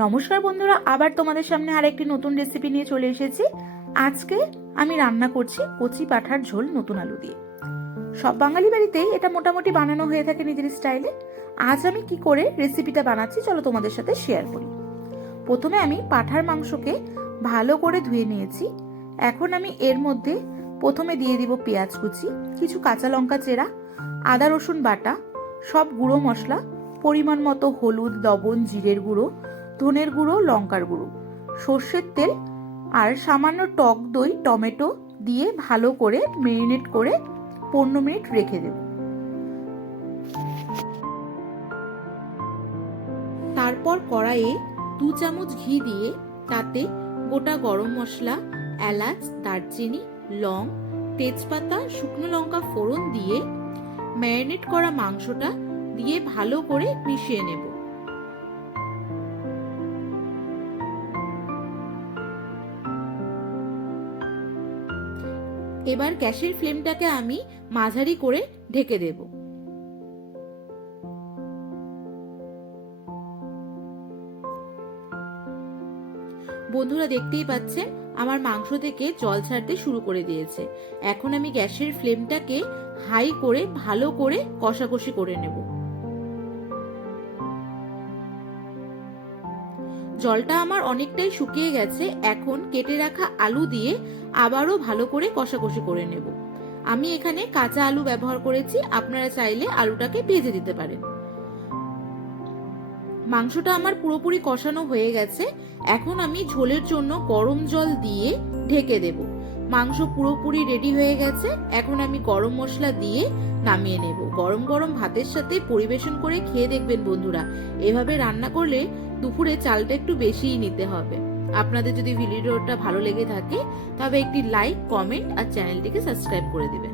নমস্কার বন্ধুরা, আবার তোমাদের সামনে আর একটি নতুন রেসিপি নিয়ে চলে এসেছি। আজকে আমি রান্না করছি কচি পাঁঠার ঝোল নতুন আলু দিয়ে। সব বাঙালি বাড়িতেই এটা মোটামুটি বানানো হয়ে থাকে নিজের স্টাইলে। আজ আমি কি করে রেসিপিটা বানাচ্ছি চলো তোমাদের সাথে শেয়ার করি। প্রথমে আমি পাঁঠার মাংসকে ভালো করে ধুয়ে নিয়েছি। এখন আমি এর মধ্যে প্রথমে দিয়ে দিব পেঁয়াজ কুচি, কিছু কাঁচা লঙ্কা চেরা, আদা রসুন বাটা, সব গুঁড়ো মশলা, পরিমাণ মতো হলুদ, লবণ, জিরের গুঁড়ো, ধনের গুঁড়ো, লঙ্কার গুঁড়ো, সর্ষের তেল আর সামান্য টক দই, টমেটো দিয়ে ভালো করে মেরিনেট করে 15 মিনিট রেখে দেব। তারপর কড়াইয়ে 2 চামচ ঘি দিয়ে তাতে গোটা গরম মশলা, এলাচ, দারচিনি, লং, তেজপাতা, শুকনো লঙ্কা ফোড়ন দিয়ে ম্যারিনেট করা মাংসটা দিয়ে ভালো করে মিশিয়ে নেব। এবার গ্যাসের ফ্লেমটাকে আমি মাঝারি করে ঢেকে দেব। বন্ধুরা দেখতেই পাচ্ছেন আমার মাংস থেকে জল ছাড়তে শুরু করে দিয়েছে। এখন আমি গ্যাসের ফ্লেমটাকে হাই করে ভালো করে কষাকষি করে নেব। জলটা আমার অনেকটাই শুকিয়ে গেছে। এখন কেটে রাখা আলু দিয়ে আবারও ভালো করে কষাকষি করে নেব। আমি এখানে কাঁচা আলু ব্যবহার করেছি, আপনারা চাইলে আলুটাকে ভেজে দিতে পারেন। মাংসটা আমার পুরোপুরি কষানো হয়ে গেছে। এখন আমি ঝোলের জন্য গরম জল দিয়ে ঢেকে দেব। মাংস পুরোপুরি রেডি হয়ে গেছে। এখন আমি গরম মশলা দিয়ে নামিয়ে নেব। গরম গরম ভাতের সাথে পরিবেশন করে খেয়ে দেখবেন বন্ধুরা। এভাবে রান্না করলে দুপুরে চালটা একটু বেশিই নিতে হবে। আপনাদের যদি ভিডিওটা ভালো লেগে থাকে তবে একটি লাইক, কমেন্ট আর চ্যানেলটিকে সাবস্ক্রাইব করে দিবেন।